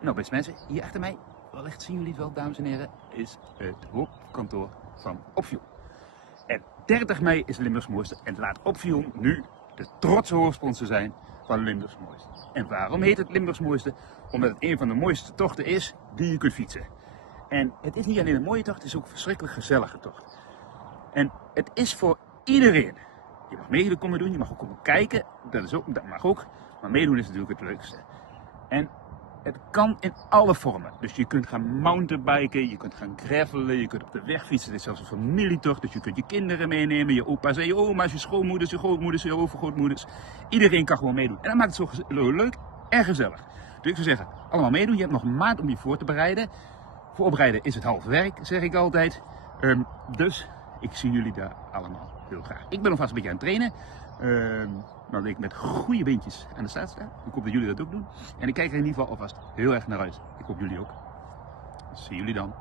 Nou, beste mensen, hier achter mij, wellicht zien jullie het wel, dames en heren, is het hoofdkantoor van Opvion. En 30 mei is Limburgs Mooiste en laat Opvion nu de trotse hoofdsponsor zijn van Limburgs Mooiste. En waarom heet het Limburgs Mooiste? Omdat het een van de mooiste tochten is die je kunt fietsen. En het is niet alleen een mooie tocht, het is ook een verschrikkelijk gezellige tocht. En het is voor iedereen. Je mag meedoen komen doen, je mag ook komen kijken, dat mag ook. Maar meedoen is natuurlijk het leukste. En het kan in alle vormen. Dus je kunt gaan mountainbiken, je kunt gaan gravelen, je kunt op de weg fietsen. Het is zelfs een familietocht, dus je kunt je kinderen meenemen, je opa's en je oma's, je schoonmoeders, je grootmoeders, je overgrootmoeders. Iedereen kan gewoon meedoen. En dat maakt het zo leuk en gezellig. Dus ik zou zeggen, allemaal meedoen. Je hebt nog een maand om je voor te bereiden. Voor oprijden is het half werk, zeg ik altijd. Dus ik zie jullie daar allemaal heel graag. Ik ben alvast een beetje aan het trainen. Dat ik met goede beentjes aan de start sta. Ik hoop dat jullie dat ook doen. En ik kijk er in ieder geval alvast heel erg naar uit. Ik hoop jullie ook. Zie jullie dan.